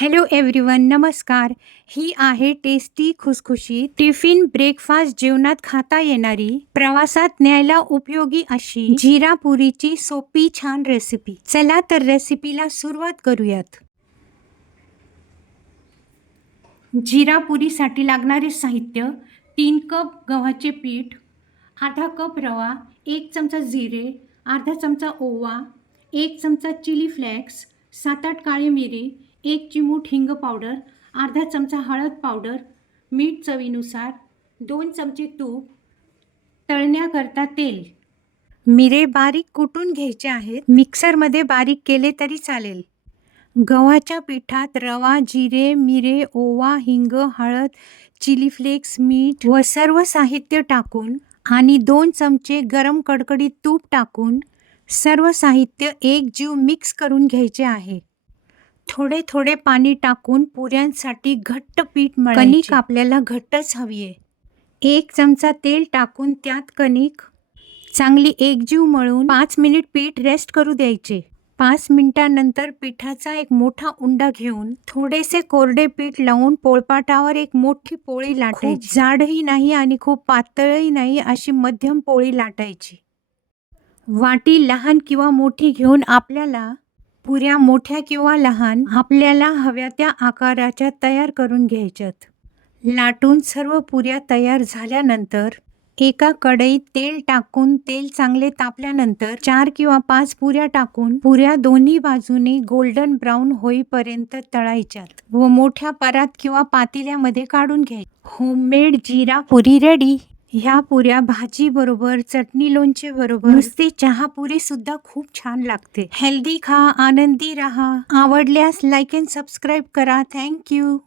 Hello everyone नमस्कार. ही आहे tasty खुशखुशी tiffin breakfast जेवणात खाता येणारी प्रवासात न्यायला उपयोगी अशी जिरा पुरीची सोपी छान रेसिपी चला तर रेसिपीला सुरुवात करूयात. जिरा पुरीसाठी लागणारे साहित्य तीन कप गव्हाचे पीठ अर्धा कप रवा एक चमचा जिरे अर्धा चमचा ओवा एक चमचा चिली फ्लेक्स सात आठ काळी मिरी एक चिमूट हिंग पावडर अर्धा चमचा हळद पावडर मीठ चवीनुसार दोन चमचे तूप तळण्याकरता तेल. मिरे बारीक कुटून घ्यायचे आहेत. मिक्सरमध्ये बारीक केले तरी चालेल. गव्हाच्या पिठात रवा जिरे मिरे ओवा हिंग हळद चिली फ्लेक्स मीठ व सर्व साहित्य टाकून आणि दोन चमचे गरम कडकडीत तूप टाकून सर्व साहित्य एक जीव मिक्स करून घ्यायचे आहे. थोडे थोडे पाणी टाकून पुऱ्यांसाठी घट्ट पीठ मळायचे. कणिक आपल्याला घट्टच हवी आहे एक चमचा तेल टाकून त्यात कणिक चांगली एकजीव मळून पाच मिनिट पीठ रेस्ट करू द्यायचे. पाच मिनिटांनंतर पिठाचा एक मोठा उंडा घेऊन थोडेसे कोरडे पीठ लावून पोळपाटावर एक मोठी पोळी लाटायची. जाडही नाही आणि खूप पातळही नाही अशी मध्यम पोळी लाटायची. वाटी लहान किंवा मोठी घेऊन आपल्याला पुऱ्या मोठ्या किंवा लहान आपल्याला हव्या त्या आकाराच्या तयार करून घ्यायच्यात. लाटून सर्व पुऱ्या तयार झाल्यानंतर एका कढईत तेल टाकून तेल चांगले तापल्यानंतर चार किंवा पाच पुऱ्या टाकून पुऱ्या दोन्ही बाजूने गोल्डन ब्राऊन होईपर्यंत तळायच्यात व मोठ्या परात किंवा पातेल्यामध्ये काढून घ्याय होममेड जिरा पुरी रेडी ह्या पुऱ्या भाजी बरोबर चटणी लोणचे बरोबर. नुसती चहा पुरी सुद्धा खूप छान लागते. हेल्दी खा आनंदी राहा. आवडल्यास लाईक अँड सबस्क्राईब करा. Thank you